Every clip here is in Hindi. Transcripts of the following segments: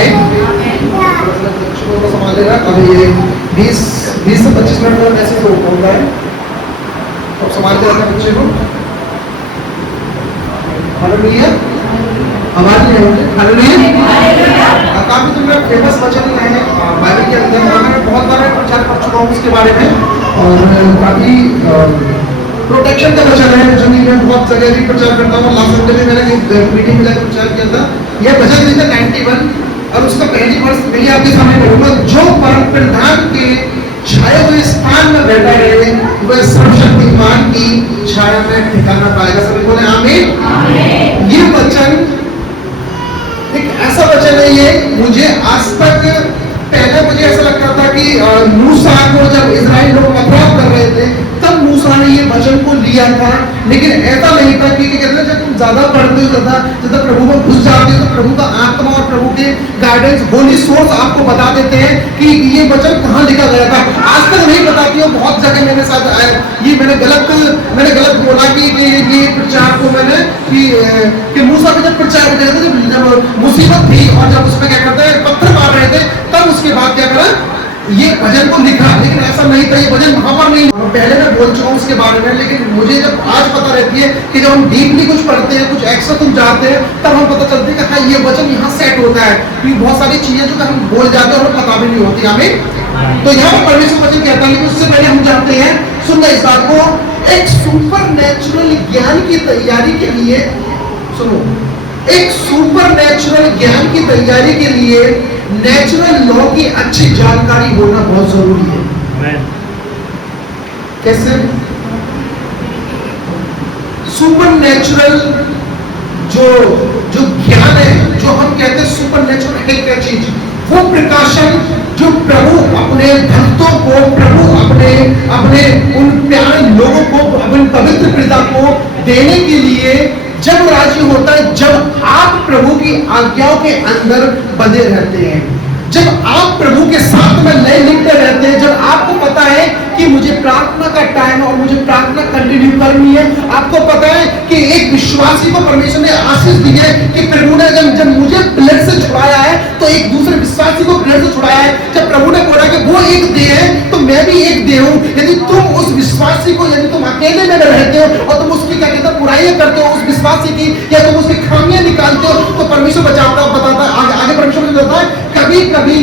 आमीन। बच्चों को संभालेगा अभी ये 20 से 25 मिनट में मैसेज हो रहा है, तो संभालते रहना बच्चे को। हालेलुया, आवाज नहीं होती। हालेलुया। काफी दिन में फेमस वचन है बाइबल के अंदर, और मैं बहुत बार प्रचार कर चुका हूँ इसके बारे में, और काफी प्रोटेक्शन का वचन है जो मैं बहुत जगह भी प्रचार करता हूँ। लास्ट संडे में मैंने एक मीटिंग में जाकर प्रचार किया था। यह भजन लिखा 91 और उसका पहली वर्ष मैं आपके सामने पढ़ूंगा। जो परम प्रधान के छाए हुए स्थान में बैठा रहे वह सर्वशक्तिमान की छाया में ठिकाना पाएगा। सभी बोले आमीन। ये वचन एक ऐसा वचन है, ये मुझे आज तक पहले मुझे ऐसा लगता था कि मूसा को जब इजराइल लोग अपराध कर रहे थे तब मूसा ने ये वचन को लिया था, लेकिन ऐसा नहीं था कि कहते हैं जब तुम ज्यादा पढ़ते हो ज्यादा प्रभु में घुस जाते हो तो प्रभु का आत्मा और प्रभु के गाइडेंस होली सोर्स आपको बता देते हैं कि ये वचन कहाँ लिखा गया था। आज तक नहीं पता कि बहुत जगह मेरे साथ आया, ये मैंने गलत बोला कि ये प्रचार को मैंने कि मूसा पे जब प्रचार कर रहे थे, जब मुसीबत थी और जब उसमें क्या करते हैं पत्थर मार रहे थे, तब उसके बाद क्या करा ये भजन को लिखा, लेकिन ऐसा नहीं था। ये भजन वहां पर नहीं, पहले मैं बोल चुका हूँ उसके बारे में, लेकिन मुझे जब आज पता रहती है कि जब हम डीपली कुछ पढ़ते हैं, कुछ एक्स्ट्रा तुम जाते हैं, तब हम पता चलती है कि हाँ ये वचन यहाँ सेट होता है। क्योंकि बहुत सारी चीजें जो हम बोल जाते हैं और पता भी नहीं होती हमें। तो यहाँ पर परमेश्वर वचन कहता है, लेकिन उससे पहले हम जानते हैं, सुनना इस बात को, एक सुपर नेचुरल ज्ञान की तैयारी के लिए, सुनो, एक सुपर नेचुरल ज्ञान की तैयारी के लिए नेचुरल लॉ की अच्छी जानकारी होना बहुत जरूरी है। कैसे? सुपर नेचुरल जो ज्ञान है, जो हम कहते हैं सुपर नेचुरल है क्या चीज, वो प्रकाशन जो प्रभु अपने भक्तों को, प्रभु अपने उन प्यारे लोगों को, अपने पवित्र पिता को देने के लिए जब राजी होता है, जब आप प्रभु की आज्ञाओं के अंदर बंधे रहते हैं, जब आप प्रभु के साथ में नए लिखते रहते हैं, जब आपको पता है कि मुझे प्रार्थना का टाइम और मुझे प्रार्थना कंटिन्यू करनी है, आपको पता है कि एक विश्वासी को परमेश्वर ने आशीष दी है कि प्रभु ने जब मुझे ब्लड से छुड़ाया है तो एक दूसरे विश्वासी को ब्लड से छुड़ाया है। जब प्रभु ने बोला कि वो एक देह है तो मैं भी एक देह हूं। यदि तुम उस विश्वासी को, यदि तुम अकेले में रहते हो और तुम उसकी क्या कहते हैं बुराइयां करते हो उस विश्वासी की, या तुम उसकी खामियां निकालते हो, तो परमेश्वर बचाता बताता आगे परमेश्वर बताता है, कभी कभी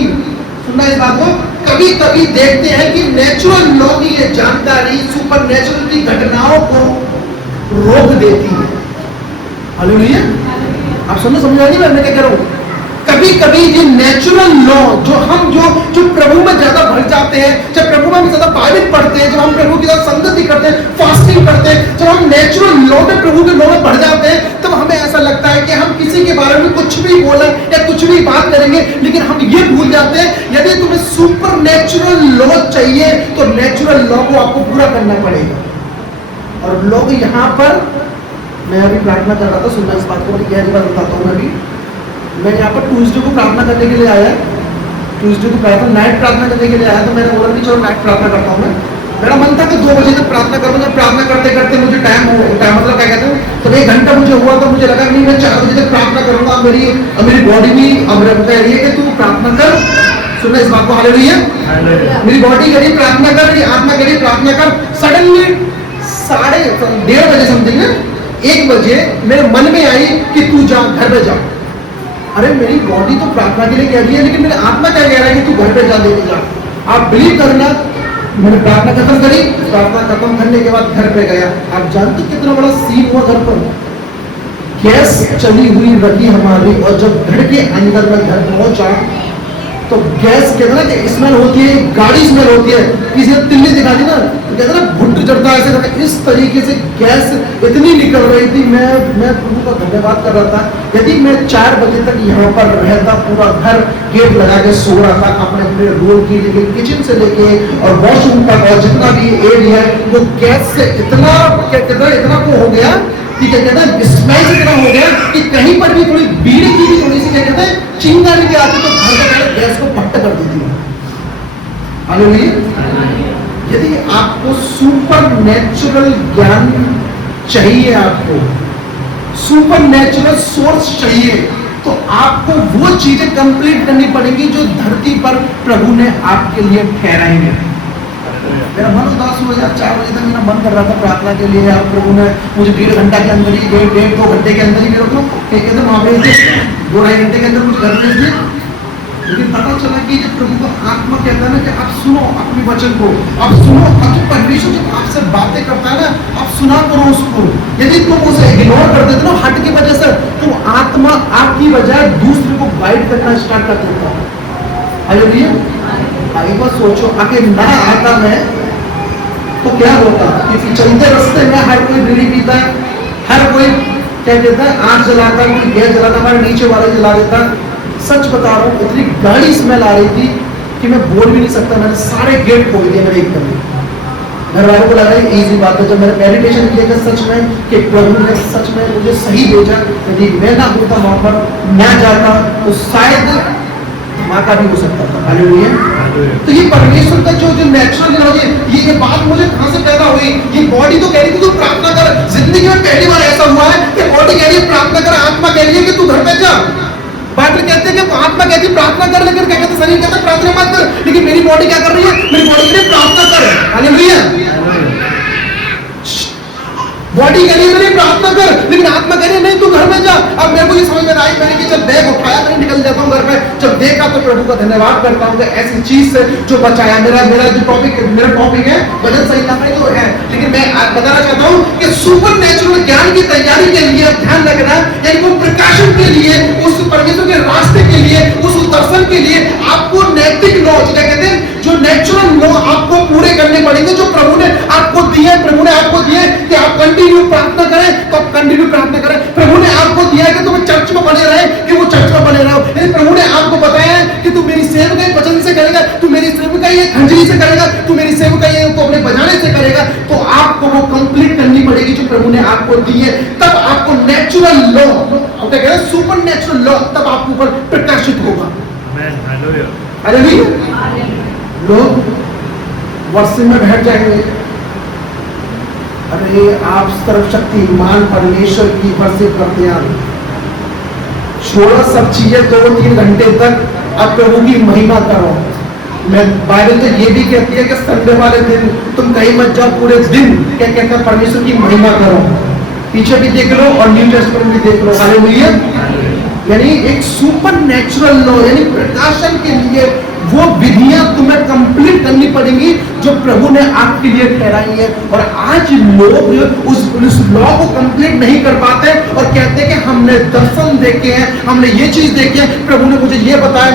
सुनना इस बात को, कभी कभी देखते हैं कि नेचुरल लॉ की ये जानकारी सुपर नेचुरल की घटनाओं को रोक देती है। हालेलुया, आप समझ आ रही है मैं क्या कह रहा हूं? कभी कभी ये नेचुरल लॉ जो प्रभु में ज्यादा भर जाते हैं, जब प्रभु में हम ज्यादा बाइबल पढ़ते हैं, जब हम प्रभु के साथ संगति करते हैं, फास्टिंग करते हैं, जब हम नेचुरल लॉ में प्रभु के लॉ में बढ़ जाते हैं, तब हमें ऐसा लगता है कि हम किसी के बारे में कुछ भी बोले या कुछ भी बात करेंगे, लेकिन हम ये भूल जाते हैं यदि तुम्हें सुपर नेचुरल लॉ चाहिए तो नेचुरल लॉ को आपको पूरा करना पड़ेगा। और लोग यहाँ पर, मैं अभी प्रार्थना कर रहा था, सुनना इस बात को बताता हूँ। मैं यहाँ पर ट्यूसडे को प्रार्थना करने के लिए आया, ट्यूसडे को प्रार्थना नाइट प्रार्थना करने के लिए आया, तो मैंने बोला कि चलो नाइट प्रार्थना करता हूँ। मेरा मन था कि 2 बजे तक प्रार्थना करूँ। जब प्रार्थना करते करते मुझे टाइम मतलब क्या कहते हैं, तो 1 घंटा मुझे हुआ, तो मुझे लगा नहीं मैं 4 बजे तक प्रार्थना करूंगा। मेरी बॉडी भी अब कह रही है कि तू प्रार्थना कर। सुनना इस बात को, हालेलुया। मेरी बॉडी कह रही प्रार्थना कर, मेरी आत्मा कह रही प्रार्थना कर। सडनली 1:30 बजे समथिंग 1 बजे मेरे मन में आई कि तू जा, घर पे जा। अरे मेरी बॉडी तो प्रार्थना के लिए कह रही है, लेकिन मेरी आत्मा क्या कह रहा है कि तू घर पे जा, देके जा। आप बिलीव करना, मैंने प्रार्थना खत्म करी, प्रार्थना खत्म करने के बाद घर पे गया। आप जानते कितना बड़ा सीन हुआ घर पर? गैस चली हुई रही हमारी, और जब घर के अंदर में घर पहुंचा तो गैस कहते ना कि स्मेल होती है, गाड़ी स्मेल होती है, किसी ने तिल्ली दिखा दी ना तो कहते ना घुट चढ़ता है ऐसे, इस तरीके से गैस इतनी निकल रही थी। मैं प्रभु का धन्यवाद कर रहा था। यदि मैं 4 बजे तक यहाँ पर रहता, पूरा घर गेट लगा के सो रहा था अपने रूम की, लेकिन किचन से लेके और वॉशरूम तक और जितना भी एरिया है वो गैस से इतना इतना को हो गया कि क्या कहते हैं स्मेल इतना हो गया कि कहीं पर भी थोड़ी बीड़ी की भी थोड़ी सी क्या कहते हैं चिंगारी के आती तो घर का गैस को पट्ट कर देती है। हालेलुया। यदि आपको सुपर नेचुरल ज्ञान चाहिए, आपको सुपर नेचुरल सोर्स चाहिए, तो आपको वो चीजें कंप्लीट करनी पड़ेगी जो धरती पर प्रभु ने आपके लिए ठहराई है। मेरा मन उदास हो गया, 4 बजे तक मेरा मन कर रहा था प्रार्थना के लिए, अब प्रभु ने मुझे 1.5 घंटा के अंदर ही 1.5-2 घंटे के अंदर ही मेरे को कहते वहां पे 2-2.5 घंटे के अंदर कुछ कर रहे थे। लेकिन पता चला कि जब प्रभु का आत्मा कहता है ना कि आप सुनो अपने वचन को, आप सुनो, अब परमेश्वर जब आपसे बातें करता है ना, आप सुना करो उसको। यदि तुम उसे इग्नोर कर देते ना हट की वजह से, तो आत्मा आपकी बजाय दूसरे को गाइड करना स्टार्ट कर देता है। हालेलुया। एक बार सोचो, अगर ना आता मैं तो क्या होता, क्योंकि चलते रास्ते में हर कोई बीड़ी पीता है, हर कोई क्या कहता है आग जलाता, कोई गैस जलाता, हमारे नीचे वाला जला देता। सच बता रहा हूँ, इतनी गाड़ी स्मेल आ रही थी कि मैं बोल भी नहीं सकता, मैंने सारे गेट खोल दिए मेरे एकदम। घर वालों को लगा इजी बात है, जब मैंने मेडिटेशन किया सच में कि प्रभु ने सच में मुझे सही भेजा, यदि मैं ना होता वहां पर, मैं जाता तो शायद धमाका भी हो सकता था। हालेलुया। तो ये परमेश्वर का जो नेचुरल ये बात मुझे कहां से पैदा हुई? ये बॉडी तो कह रही थी तू प्रार्थना कर, जिंदगी में पहली बार ऐसा हुआ है कि बॉडी कह रही है प्रार्थना कर, आत्मा कह रही है कि तू घर पे जा। बाइबल कहते हैं कि आत्मा कहती है प्रार्थना कर, लेकिन क्या कहते हैं शरीर कहता है प्रार्थना मत कर, लेकिन मेरी बॉडी क्या कर रही है? मेरी बॉडी कह रही है प्रार्थना कर। हालेलुया। बॉडी कह रही है मेरी प्रार्थना कर, लेकिन आत्मा कह रही है नहीं तू घर में जा। अब मेरे को ये समझ में आई, मैंने कि जब बैग उठाया मैं निकल जाता हूँ घर पे, जब देखा तो प्रभु का धन्यवाद करता हूँ कि ऐसी चीज से जो बचाया। मेरा जो टॉपिक है वजन सही करना तो है, लेकिन मैं बताना चाहता हूँ कि सुपर नेचुरल ज्ञान की तैयारी के लिए ध्यान रखना, यानी वो प्रकाशन के लिए, उस परमेश्वर के रास्ते के लिए, उस दर्शन के लिए आपको नैतिक लॉ, क्या कहते हैं, जो नेचुरल लॉ आपको पूरे करने पड़ेंगे, जो प्रभु ने आपको दिए। प्रभु ने आपको दिए कि आप कंटिन्यू प्रार्थना करें, तो आप कंटिन्यू प्रार्थना करें। प्रभु ने आपको दिया है कि तुम चर्च में बने रहे, कि वो चर्च में बने रहो। यदि प्रभु ने आपको बताया है कि तू मेरी सेवकाई वचन से करेगा, तू मेरी सेवकाई खंजरी से करेगा, तू मेरी सेवकाई को अपने बजाने से करेगा, तो आपको वो कंप्लीट करनी पड़ेगी जो प्रभु ने आपको दी है। तब आपको नेचुरल लॉ, क्या कहते हैं, सुपर नेचुरल लॉ तब आपके ऊपर प्रकाशित होगा। लोग वर्षे में बैठ जाएंगे, अरे आप सर्वशक्तिमान परमेश्वर की वर्षिप करते हैं, छोड़ो सब चीजें, 2-3 घंटे तक आप प्रभु की महिमा करो। मैं बाइबल तो ये भी कहती है कि संडे वाले दिन तुम कहीं मत जाओ, पूरे दिन क्या कहता है परमेश्वर की महिमा करो। पीछे भी देख लो और न्यू टेस्टमेंट भी देख लो। हालेलुया। यानी एक सुपर नेचुरल लॉ, यानी प्रकाशन के लिए वो विधियां तुम्हें कंप्लीट करनी पड़ेंगी जो प्रभु ने आपके लिए ठहराई है। और आज लोग उस लॉ को कंप्लीट नहीं कर पाते और कहते हैं कि हमने दर्शन देखे हैं, हमने ये चीज देखी है, प्रभु ने मुझे ये बताया।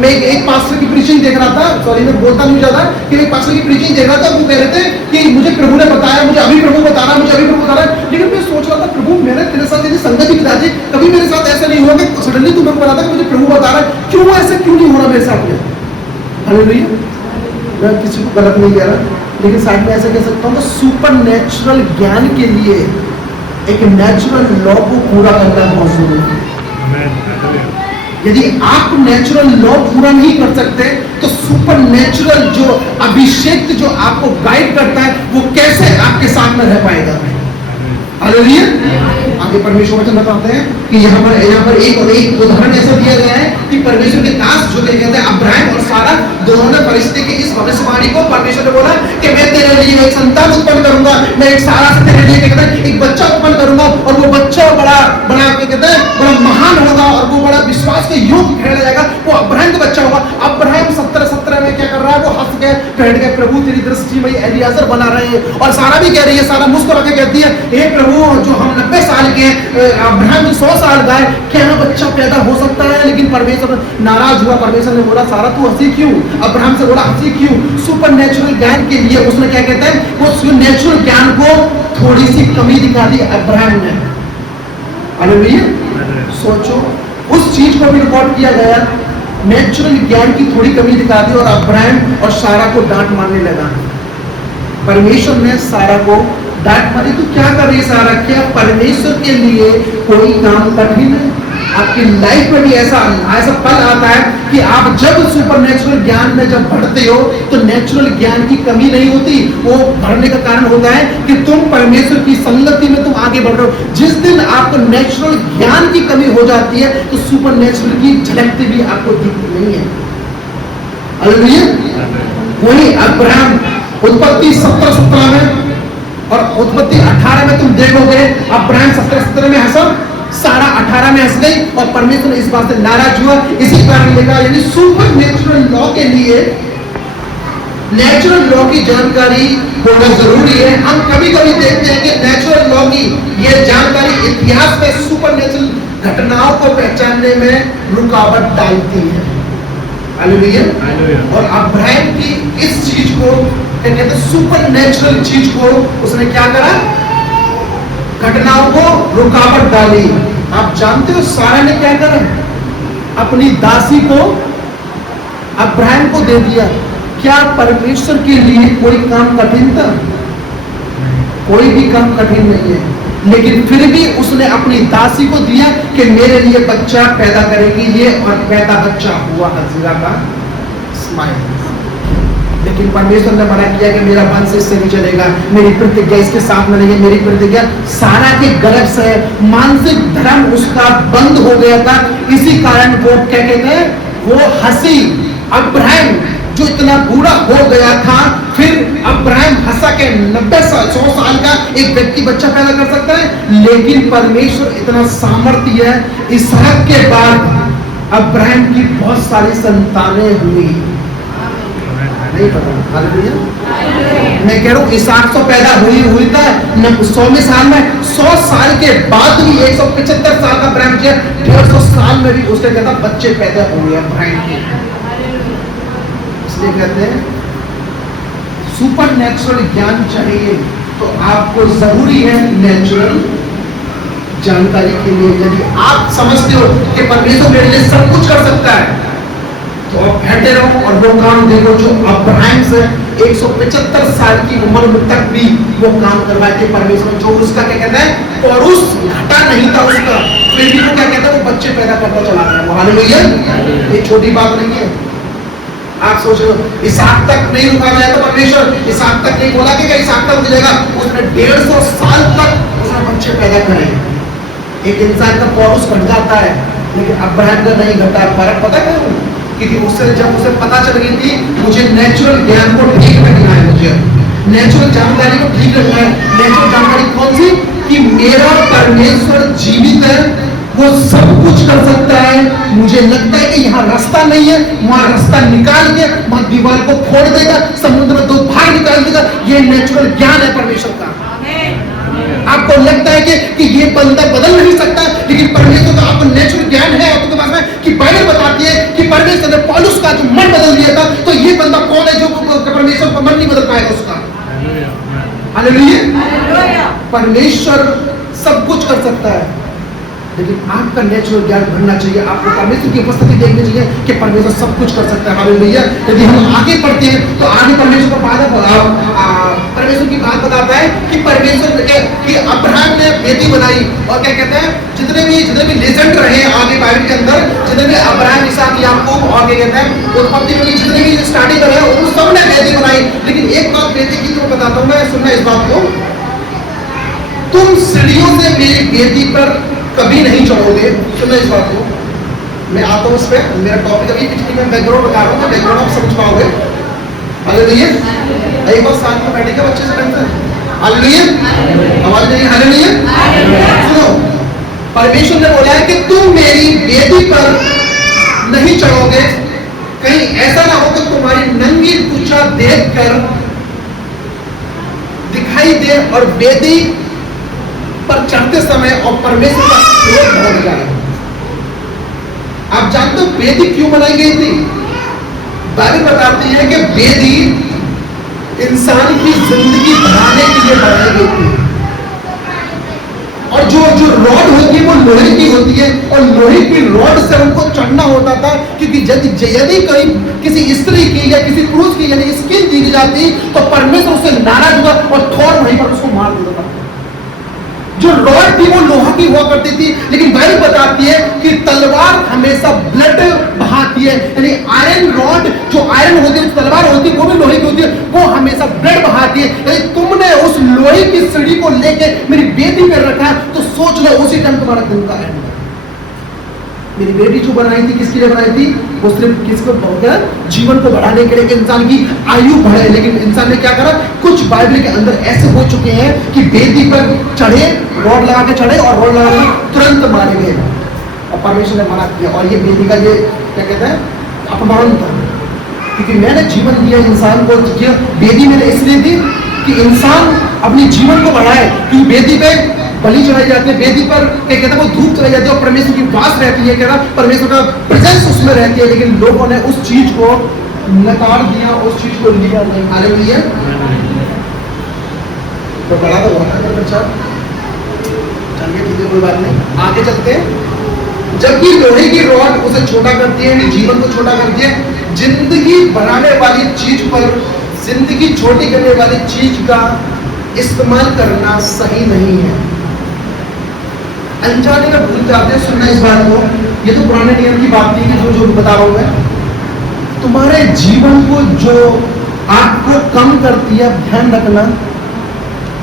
मैं एक पास्टर की प्रीचिंग देख रहा था, सॉरी मैं बोलता नहीं ज्यादा, कि एक पास्टर की प्रीचिंग देख रहा था, वो कह रहे थे कि मुझे प्रभु ने बताया, मुझे अभी प्रभु बता रहा, मुझे अभी प्रभु बता रहा है। लेकिन मैं सोच रहा था प्रभु मेरे तेरे साथ यदि संगति बिता दी, कभी मेरे साथ ऐसा नहीं हुआ कि सडनली तू मेरे को बताता कि मुझे प्रभु बता रहा है, क्यों ऐसा क्यों नहीं हो रहा मेरे साथ में? हालेलुया। मैं किसी को गलत नहीं कह रहा, लेकिन साथ में ऐसा कह सकता हूँ, सुपर नेचुरल ज्ञान के लिए एक नेचुरल लॉ को पूरा करना बहुत जरूरी है। यदि आप नेचुरल लॉ पूरा नहीं कर सकते तो सुपर नेचुरल जो अभिषेक जो आपको गाइड करता है वो कैसे आपके साथ में रह पाएगा? हालेलुया। आगे परमेश्वर वचन बताते हैं कि यहाँ पर एक उदाहरण ऐसा दिया गया है कि परमेश्वर के दास जो कहते हैं अब्राहम और सारा, दोनों ने फरिश्ते की इस भविष्यवाणी को, परमेश्वर ने बोला कि मैं तेरे लिए एक संतान उत्पन्न करूंगा, मैं एक सारा से तेरे लिए कहते हैं एक बच्चा उत्पन्न करूंगा, और वो बच्चा बड़ा कहते हैं बड़ा महान होगा और वो बड़ा विश्वास के योग्य ठहरा जाएगा। वो अब्राहम का बच्चा होगा। अब्राहम 17 में क्या कर रहा है? वो हंस के बैठ गए, प्रभु तेरी दृष्टि में एलियाजर बना रहे हैं। और सारा भी कह रही है, सारा मुस्कुरा के कहती है, हे प्रभु जो हम 90 साल के, अब्राहम 100 साल का है, क्या बच्चा पैदा हो सकता है? लेकिन परमेश्वर नाराज हुआ। परमेश्वर ने बोला सारा तू हंसी क्यों? अब्राहम से बोला हंसी क्यों? सुपर नेचुरल ज्ञान के लिए उसने क्या कहते हैं, वो नेचुरल ज्ञान को थोड़ी सी कमी दिखा दी अब्राहम ने। हालेलुया। सोचो उस चीज को भी रिकॉर्ड किया गया, नेचुरल ज्ञान की थोड़ी कमी दिखा दी और अब्राहम और सारा को डांट मारने लगा। परमेश्वर ने सारा को डांट मारी, तो क्या कर रही है सारा? क्या परमेश्वर के लिए कोई काम कठिन है? आपकी लाइफ में भी ऐसा ऐसा पल आता है कि आप जब सुपरनेचुरल ज्ञान में जब बढ़ते हो तो नेचुरल ज्ञान की कमी नहीं होती। वो बढ़ने का कारण होता है कि तुम परमेश्वर की संगति में तुम आगे बढ़ रहे हो। जिस दिन आपको नेचुरल ज्ञान की कमी हो जाती है तो सुपरनेचुरल की झलकती भी आपको दिखती नहीं है। हालेलुया। वही अब्राहम उत्पत्ति 17:17 में और उत्पत्ति 18 में तुम देखोगे अब्राहम 17:17 में हंसा, सारा 18 में हंस गई और परमेश्वर इस बात से नाराज हुआ। इसी कारण लिखा, यानी सुपर नेचुरल लॉ के लिए नेचुरल लॉ की जानकारी होना जरूरी है। हम कभी कभी देखते हैं कि नेचुरल लॉ की यह जानकारी इतिहास में सुपर नेचुरल घटनाओं को पहचानने में रुकावट डालती है। हालेलुया। और अब्राहम की इस चीज को क्या कहते हैं, सुपर नेचुरल चीज को उसने क्या करा, घटनाओं को रुकावट डाली। आप जानते हो सारा ने क्या करा, अपनी दासी को अब्राहम को दे दिया। क्या परमेश्वर के लिए कोई काम कठिन था? कोई भी काम कठिन नहीं है, लेकिन फिर भी उसने अपनी दासी को दिया कि मेरे लिए बच्चा पैदा करेगी ये, और पैदा बच्चा हुआ हजीरा का इस्माइल। लेकिन परमेश्वर ने मना किया कि मेरा वंश इससे नहीं चलेगा, मेरी प्रतिज्ञा इसके साथ में नहीं है। मेरी प्रतिज्ञा सारा के गर्भ से, मानसिक धर्म उसका बंद हो गया था। इसी कारण वो क्या कहते हैं, वो हंसी। अब्राहम जो इतना बूढ़ा हो गया था, फिर अब्राहम हंसा के 90 साल 100 साल का एक व्यक्ति बच्चा पैदा कर सकता है। लेकिन परमेश्वर इतना सामर्थ्य है, इसहाक के बाद अब्राहम की बहुत सारी संतानें हुई। नहीं पता, हालेलुया। मैं कह रहा हूं इसहाक तो पैदा हुई था 100वें साल में, 100 साल के बाद भी 175 साल का अब्राहम किया, 150 साल में भी उसने कहता बच्चे पैदा हुए अब्राहम के। इसलिए कहते हैं सुपर नेचुरल ज्ञान चाहिए तो आपको जरूरी है नेचुरल जानकारी के लिए। यदि आप समझते हो कि परमेश्वर मेरे लिए सब कुछ कर सकता है तो आप बैठे रहो और वो काम देखो जो अब्राहम से 175 साल की उम्र में तक भी वो काम करवाए थे परमेश्वर। जो उसका क्या कहता है, पौरुष घटा नहीं था उसका, फिर भी वो क्या कहता है, वो बच्चे पैदा करता चला गया। हालेलुया। ये छोटी बात नहीं है। आप सोच रहे हो इसहाक तक नहीं रुका गया तो परमेश्वर इसहाक तक नहीं बोला कि इसहाक तक मिलेगा, उसने 150 साल तक उसने बच्चे पैदा करे। एक इंसान का पौरुष घट जाता है लेकिन अब्राहम का नहीं घटा। फर्क पता क्या, क्योंकि उससे जब उसे पता चल गई थी मुझे नेचुरल ज्ञान को ठीक रखना है, मुझे नेचुरल जानकारी को ठीक रखना है। नेचुरल जानकारी कौन सी, कि मेरा परमेश्वर जीवित है, वो सब कुछ कर सकता है। मुझे लगता है कि यहाँ रास्ता नहीं है, वहां रास्ता निकाल के वहां दीवार को फोड़ देगा, समुद्र में 2 भाग निकाल देगा। ये नेचुरल ज्ञान है परमेश्वर का। आपको लगता है कि ये बंदा बदल नहीं सकता, लेकिन परमेश्वर का आपको नेचुरल ज्ञान है आपके पास में कि बाइबल बताती है कि परमेश्वर ने पौलुस का जो मन बदल दिया था, तो ये बंदा कौन है जो परमेश्वर का मन नहीं बदल पाएगा उसका। हालेलुया। परमेश्वर सब कुछ कर सकता है, लेकिन आपका नेचुरल ज्ञान बढ़ना चाहिए। आपको परमेश्वर की उपस्थिति देखनी चाहिए कि परमेश्वर सब कुछ कर सकता है। हालेलुया। यदि हम आगे पढ़ते हैं तो आगे परमेश्वर का परमेश्वर की बात बताता है कि परमेश्वर कि अब्राहम ने बेटी बनाई, और क्या कहते हैं, जितने भी लेजेंड रहे आगे बाइबल के अंदर, जितने भी अब्राहम, इसहाक, याकूब और क्या कहते हैं उत्पत्ति में जितने भी स्टार्टिंग रहे उन सब ने बेटी बनाई। लेकिन एक बात बेटी की तो बताता हूँ मैं, सुनना इस बात को, तुम सीढ़ियों से मेरी बेटी पर कभी नहीं चढ़ोगे। सुनना इस बात को, मैं आता हूँ उस पर, मेरा टॉपिक अभी पिछली में बैकग्राउंड बता रहा हूँ, बैकग्राउंड आप समझ पाओगे। हालेलुया। एक बार साथ में बैठेगा बच्चे से ढंग से। हालेलुया। आवाज नहीं, हालेलुया। सुनो, परमेश्वर ने बोला है कि तुम मेरी बेटी पर नहीं चढ़ोगे, कहीं ऐसा ना हो कि तुम्हारी नंगी कुचा देखकर दिखाई दे और बेटी पर चढ़ते समय और परमेश्वर का क्रोध भड़क जाए। आप जानते हो वेदी क्यों बनाई गई थी? बाइबल बताती है कि वेदी इंसान की जिंदगी बढ़ाने के लिए बनाई गई थी, और जो रॉड होती है वो लोहे की होती है, और लोहे की रॉड से उनको चढ़ना होता था, क्योंकि यदि कहीं किसी स्त्री की या किसी पुरुष की यदि स्किन दी जाती तो परमेश्वर उससे नाराज हुआ और थोर वहीं पर उसको मार देता था। जो रॉड थी वो लोहा की हुआ करती थी, लेकिन बाइबल बताती है कि तलवार हमेशा ब्लड बहाती है। यानी आयरन रॉड, जो आयरन होती है, तलवार होती है, वो भी लोहे की होती है, वो हमेशा ब्लड बहाती है। यदि तुमने उस लोहे की सीढ़ी को लेके मेरी बेटी पे रखा, तो सोच लो उसी टाइम तुम्हारा दिन का एंड। मेरी बेटी जो बनाई थी, किसके लिए बनाई थी? वो सिर्फ किसको बोलकर, जीवन को बढ़ाने के लिए कि इंसान की आयु बढ़े। लेकिन इंसान ने क्या करा? कुछ बाइबल के अंदर ऐसे हो चुके हैं कि बेदी पर चढ़े, रॉड लगा के चढ़े और रॉड लगा के तुरंत मारे गए, और परमेश्वर ने मना किया। और ये बेदी का ये क्या कहते हैं, अपमान था, क्योंकि मैंने जीवन दिया इंसान को। बेदी मैंने इसलिए दी कि इंसान अपने जीवन को बढ़ाए, क्योंकि बेदी पे बलि चढ़ाई जाती है, बेदी पर क्या कहते हैं, वो धूप चलाई जाती है और परमेश्वर की वास रहती है, क्या ना, परमेश्वर का प्रेजेंस उसमें रहती है। लेकिन लोगों ने उस चीज को नकार दिया, उस चीज को लिया नहीं। हालेलुया। तो बड़ा तो हुआ था बच्चा, चलिए ठीक है, कोई बात नहीं, आगे चलते हैं। जबकि लोहे की रॉड उसे छोटा करती है, जीवन को छोटा करती है। जिंदगी बनाने वाली चीज पर जिंदगी छोटी करने वाली चीज का इस्तेमाल करना सही नहीं है। अनजाने में भूल जाते हैं सुनना इस बात को। ये तो पुराने नियम की बात नहीं है, जो बता रहा हूं मैं। तुम्हारे जीवन को जो आपको कम करती है, ध्यान रखना,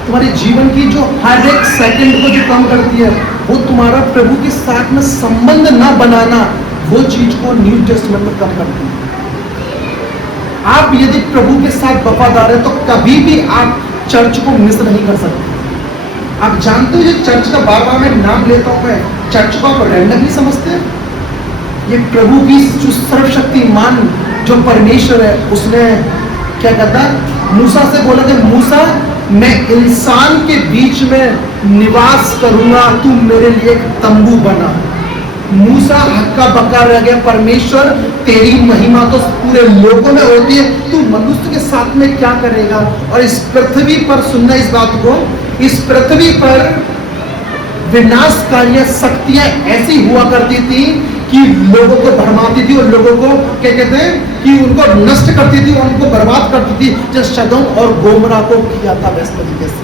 तुम्हारे जीवन की जो हर एक सेकंड को जो कम करती है, वो तुम्हारा प्रभु के साथ में संबंध ना बनाना, वो चीज को न्यू टेस्टमेंट में कम करती है। आप यदि प्रभु के साथ वफादार है, तो कभी भी आप चर्च को मिस नहीं कर सकते। आप जानते हो, ये चर्च का बार बार मैं नाम लेता हूं, मैं चर्च को आप रैंडम नहीं समझते। ये प्रभु की जो सर्वशक्तिमान जो परमेश्वर है, उसने क्या कहता, मूसा से बोला कि मूसा, मैं इंसान के बीच में निवास करूंगा, तू मेरे लिए एक तंबू बना। मूसा हक्का बक्का रह गया, परमेश्वर तेरी महिमा तो पूरे लोगों में होती है, तू मनुष्य के साथ में क्या करेगा। और इस पृथ्वी पर, सुनना इस बात को, इस पृथ्वी पर विनाशकारी शक्तियां ऐसी हुआ करती थी कि लोगों को भरमाती थी और लोगों को क्या कहते हैं कि उनको नष्ट करती थी, उनको बर्बाद करती थी, जो सदोम और गोमरा को किया था वैसे तरीके से।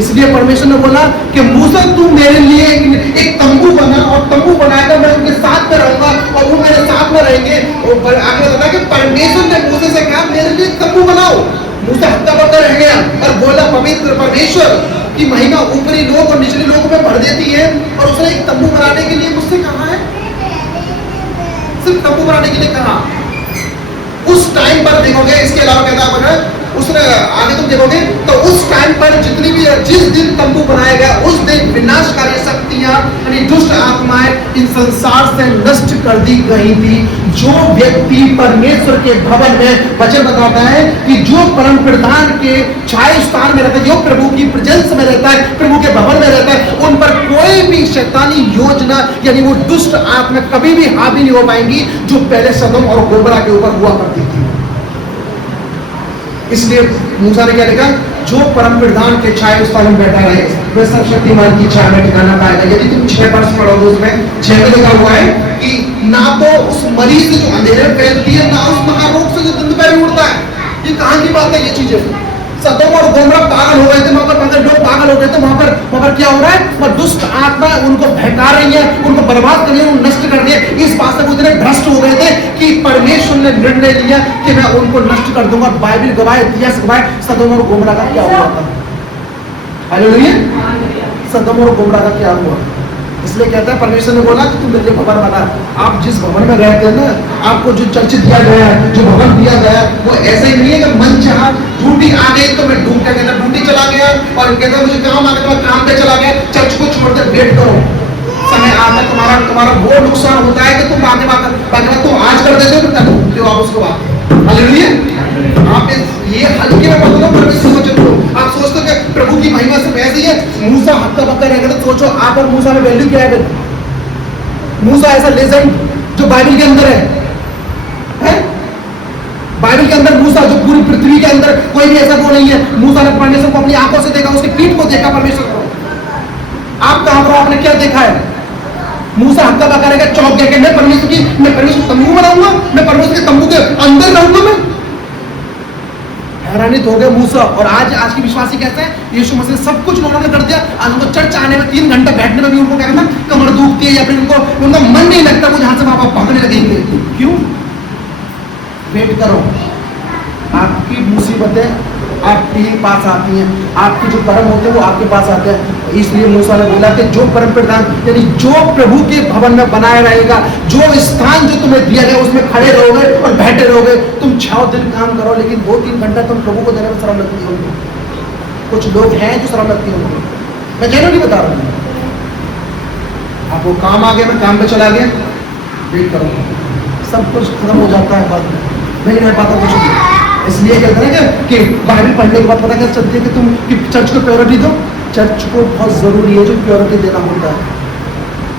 इसलिए परमेश्वर ने बोला कि मूसा, तू मेरे लिए एक तंबू बना, और तंबू बनाएगा, मैं उनके साथ में रहूंगा और वो मेरे साथ में रहेंगे। और आगे बताया कि परमेश्वर ने मूसा से कहा, मेरे लिए एक तंबू बनाओ। मूसा हत्ता बत्ता रह गया और बोला, पवित्र परमेश्वर की महिमा ऊपरी लोग और निचले लोगों में भर देती है, और उसने एक तंबू बनाने के लिए मुझसे कहा है, सिर्फ तंबू बनाने के लिए कहा। उस टाइम पर देखोगे, इसके अलावा कहता है उसने, आगे तुम देखोगे तो उस टाइम पर जितनी भी, जिस दिन तंबू बनाया गया, उस दिन विनाशकारी शक्तियां यानी दुष्ट आत्माएं इन संसार से नष्ट कर दी गई थी। जो व्यक्ति परमेश्वर के भवन में, वचन बताता है कि जो परम प्रधान के छाया स्थान में रहता है, जो प्रभु की प्रेजेंस में रहता है, प्रभु के भवन में रहता है, उन पर कोई भी शैतानी योजना यानी वो दुष्ट आत्मा कभी भी हावी नहीं हो पाएंगी, जो पहले सदोम और गोमरा के ऊपर हुआ करती थी। इसलिए मूसा ने क्या लिखा, जो परम प्रधान के छाया स्थान में बैठा रहे, वह सर्वशक्तिमान की छाया में ठिकाना पाएगा। यदि तुम 6 वर्ष पढ़ोगे, उसमें 6 में लिखा हुआ है कि ना तो उस मरीज से जो अंधेरे में फैलती है, ना उस महारोग से जो धुंध पैर उड़ता है। ये कहां की बात है? ये चीजें सदोम और गोमरा पागल हो गए थे, वहां पर लोग पागल हो गए थे। वहां पर क्या हो रहा है, वह दुष्ट आत्मा उनको बहका रही है, उनको बर्बाद कर रही है, उनको नष्ट कर रही है। इस बात से वो इतने भ्रष्ट हो गए थे कि परमेश्वर ने निर्णय लिया कि मैं उनको नष्ट कर दूंगा। बाइबल गवाह, इतिहास गवाह, सदोम और गोमरा का क्या हुआ था। हालेलुया। सदोम और गोमरा का क्या हुआ, इसलिए कहता है परमेश्वर ने बोला कि तुम मेरे लिए भवन बना। आप जिस भवन में रहते हैं ना, आपको जो चर्च दिया गया है, जो भवन दिया गया है, वो ऐसे ही नहीं है कि मन चाहा ड्यूटी आ गई तो मैं ड्यूटी चला गया, और कहता मुझे काम आ गया तो मैं काम पे चला गया। चर्च को छोड़कर वेट करो, समय आता तुम्हारा वो नुकसान होता है कि तुम बाकी तुम आज कर देते हो, तो आप उसको बात। हालेलुया। आप ये हल्के में मतलब परमेश्वर को चलो। आप सोचते हो कि प्रभु की महिमा से वैसे ही है। मूसा हक्का बक्का रहेगा, तो सोचो आप और मूसा में वैल्यू क्या है। मूसा ऐसा लेजेंड जो बाइबल के अंदर है? बाइबल के अंदर मूसा, जो पूरी पृथ्वी के अंदर कोई भी ऐसा वो नहीं है। मूसा ने परमेश्वर को अपनी आंखों से देखा, उसकी पीठ को देखा परमेश्वर को। आप कहां पर, आपने क्या देखा है? मूसा हक्का बक्का रहेगा, चौंक गया, मैं परमेश्वर तंबू बनाऊंगा, मैं परमेश्वर के तंबू के अंदर रहूंगा। मैं घृणित हो गए मूसा। और आज की विश्वासी कहते हैं यीशु मसीह ने सब कुछ उन्होंने कर दिया। आज उनको चर्च आने में 3 घंटे बैठने में भी उनको क्या कहना कमर दुखती है, या फिर उनका मन नहीं लगता, वो जहां से वहां भागने लगेंगे। क्यों? वेट करो, आपकी मुसीबतें आपके पास आती हैं, आपके जो कर्म होते हैं वो आपके पास आते हैं। इसलिए मूसा ने बोला कि जो परम प्रधान यानी जो प्रभु के भवन में बनाए रहेगा, जो स्थान जो तुम्हें दिया गया उसमें खड़े रहोगे और बैठे रहोगे। तुम 6 दिन काम करो, लेकिन 2-3 घंटा तुम प्रभु को देने में शर्म लगती होगी। कुछ लोग हैं जो शर्म लगती होंगे, मैं जनरली बता रहा हूँ। आपको काम आ गया, मैं काम पे चला गया, वेट करो, सब कुछ खत्म हो जाता है, बाद में नहीं रह पाता कुछ भी। इसलिए कहते हैं कि बाइबल पढ़ने के बाद पता कैसे चलती है कि तुम कि चर्च को प्योरिटी दो। चर्च को बहुत जरूरी है जो प्योरिटी देना होता है।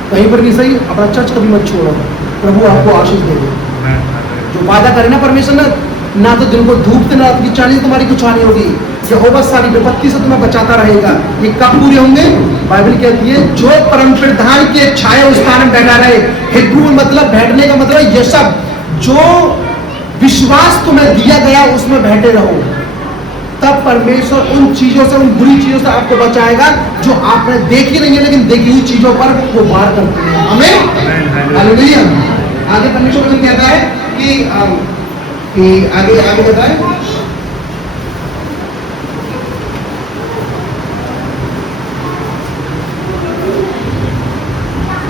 कहीं पर नहीं सही, अपना चर्च कभी मत छोड़ो, प्रभु आपको आशीष देगा। जो वादा करे ना परमेश्वर ने, ना तो दिन को धूप से ना रात की चांदी तुम्हारी कुछ हानि होगी, यहोवा सारी विपत्ति से तुम्हें बचाता रहेगा। ये कब पूरे होंगे? बाइबल कहती है जो परम प्रधान के छाया स्थान में बैठा रहे। हिब्रू में मतलब बैठने का मतलब ये सब जो विश्वास तुम्हें दिया गया उसमें बैठे रहो, तब परमेश्वर उन चीजों से, उन बुरी चीजों से आपको बचाएगा जो आपने देखी नहीं है, लेकिन देखी हुई चीजों पर वो वार करते हैं। हमें हालेलुया। आगे परमेश्वर वचन कहता है कि आगे कहता है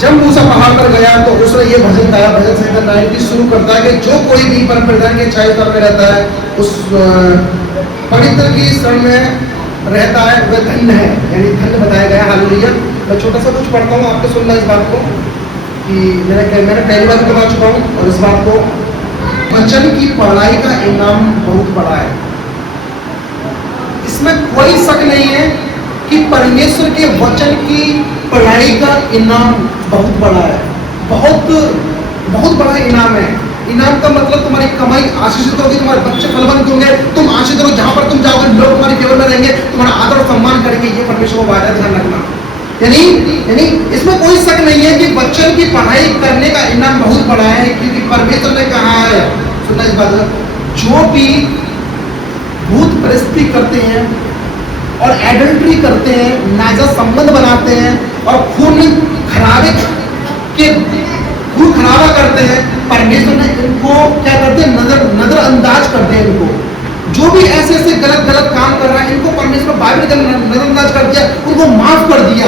जब मूसा पहाड़ पर गया तो उसने ये भजन गाया। भजन संहिता 90 शुरू करता है कि जो कोई भी परम प्रधान के छाया स्थान में रहता है, उस पवित्र की शरण में रहता है, वह धन्य है। यानी धन्य बताया गया। हालेलुया। मैं छोटा सा कुछ पढ़ता हूँ, आपको सुनना इस बात को कि मैंने पहली बार बता चुका हूँ, और इस बात को वचन की पढ़ाई का इनाम बहुत बड़ा है। इसमें कोई शक नहीं है कि परमेश्वर के वचन की पढ़ाई का इनाम बहुत बड़ा है। बहुत बड़ा इनाम है। इनाम का मतलब तुम्हारी कमाई आशीषित होगी, तुम्हारे बच्चे फलवंत होंगे, तुम आशीषित हो, जहां पर तुम जाओगे लोग तुम्हारी फेवर में रहेंगे, तुम्हारा आदर और सम्मान करेंगे। ये परमेश्वर को वादा, ध्यान रखना। यानी इसमें कोई शक नहीं है कि वचन की पढ़ाई करने का इनाम बहुत बड़ा है, क्योंकि परमेश्वर ने कहा है, सुनना इस बात, जो भी भूत परिस्थिति करते हैं और एडल्ट्री करते हैं, नाजायज संबंध बनाते हैं और खून खराबा करते हैं, परमेश्वर ने इनको क्या करते हैं, नजरअंदाज करते हैं। इनको जो भी ऐसे गलत काम कर रहा है, इनको परमेश्वर बाइबल के नजरअंदाज कर दिया, उनको माफ कर दिया।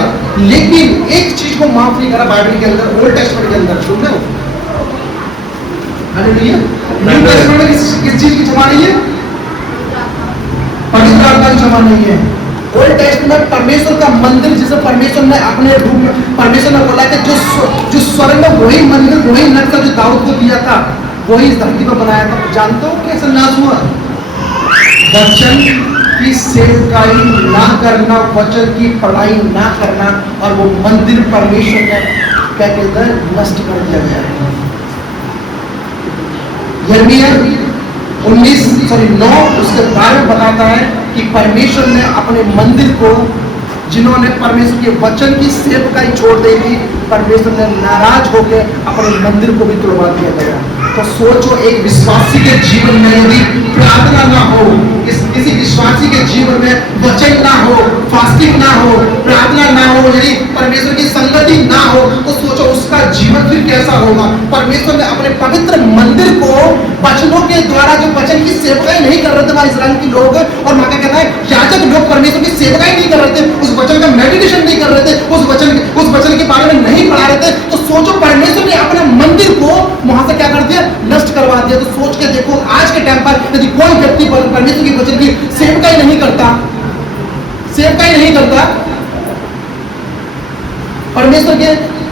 लेकिन एक चीज को माफ नहीं करा बाइबल के अंदर, ओल्ड टेस्टमेंट के अंदर। सुन रहे हो? हालेलुया। न्यू टेस्टमेंट में किस चीज की क्षमा नहीं है? पवित्र आत्मा की क्षमा नहीं है। ओल्ड टेस्टमेंट परमेश्वर का मंदिर, जिसे परमेश्वर ने अपने रूप में, परमेश्वर ने बोला कि जो स्वर्ग में वही मंदिर, वही नगर जो दाऊद को दिया था, वही इस धरती पर बनाया था। जानते हो कैसे नाश हुआ? वचन की सेवकाई ना करना, वचन की पढ़ाई ना करना, और वो मंदिर परमेश्वर ने क्या कहते हैं, नष्ट कर दिया गया। यिर्मयाह 9 उसके बारे में बताता है कि परमेश्वर ने अपने मंदिर को, जिन्होंने परमेश्वर के वचन की सेवकाई छोड़ दी थी, परमेश्वर ने नाराज होकर अपने मंदिर को भी तोड़वा दिया गया। तो सोचो, एक विश्वासी के जीवन में यदि प्रार्थना ना हो, किसी विश्वासी के जीवन में वचन ना हो, फास्टिंग ना हो, प्रार्थना ना हो, यदि परमेश्वर की संगति ना हो, तो सोचो उसका जीवन फिर कैसा होगा। परमेश्वर ने अपने पवित्र मंदिर को वचनों के द्वारा, जो वचन की सेवकाई नहीं कर रहे थे वहां इस्राएल के लोग, और वहां क्या कहता है, याजक लोग परमेश्वर की सेवकाई नहीं कर रहे थे, उस वचन का मेडिटेशन नहीं कर रहे थे, उस वचन के बारे में नहीं पढ़ा रहे थे, तो सोचो परमेश्वर ने अपने मंदिर को वहां से क्या कर दिया, नष्ट करवा दिया। तो सोच के देखो, आज के टाइम पर यदि कोई व्यक्ति परमेश्वर के वचन की सेवकाई नहीं करता, परमेश्वर के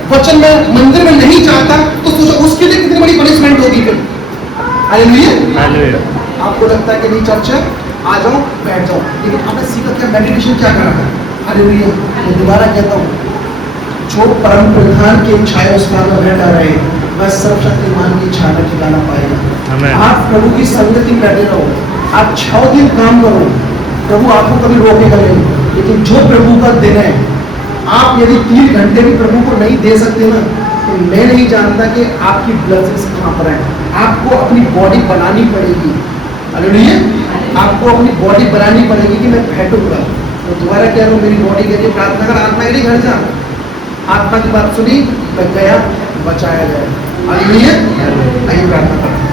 वचन में मंदिर में नहीं जाता, तो सोचो उसके लिए कितनी बड़ी पनिशमेंट होगी फिर। हालेलुया। आपको लगता है कि नहीं चर्च है, आ जाओ बैठ जाओ, लेकिन आपने सीखा क्या, मेडिटेशन क्या करा है? हालेलुया। मैं दोबारा कहता हूँ, जो परम प्रधान के छाया स्थान में बैठा रहे, वह सर्वशक्तिमान की छाया में ठिकाना पाएगा। आप प्रभु की संगति में बैठे रहो, आप 6 दिन काम करो, प्रभु आपको कभी रोकेगा नहीं। लेकिन जो प्रभु का दिन है, आप यदि 3 घंटे भी प्रभु को नहीं दे सकते ना, तो मैं नहीं जानता कि आपकी ब्लेसिंग्स कहाँ पर है। आपको अपनी बॉडी बनानी पड़ेगी। हालेलुया। आपको अपनी बॉडी बनानी पड़ेगी कि मैं बैठूंगा। तो दोबारा कह रहा हूँ, मेरी बॉडी के लिए प्रार्थना कर, आत्मा के लिए घर जा। आत्मा की बात सुनी, मैं गया, बचाया जाए। हालेलुया। आइए प्रार्थना करें।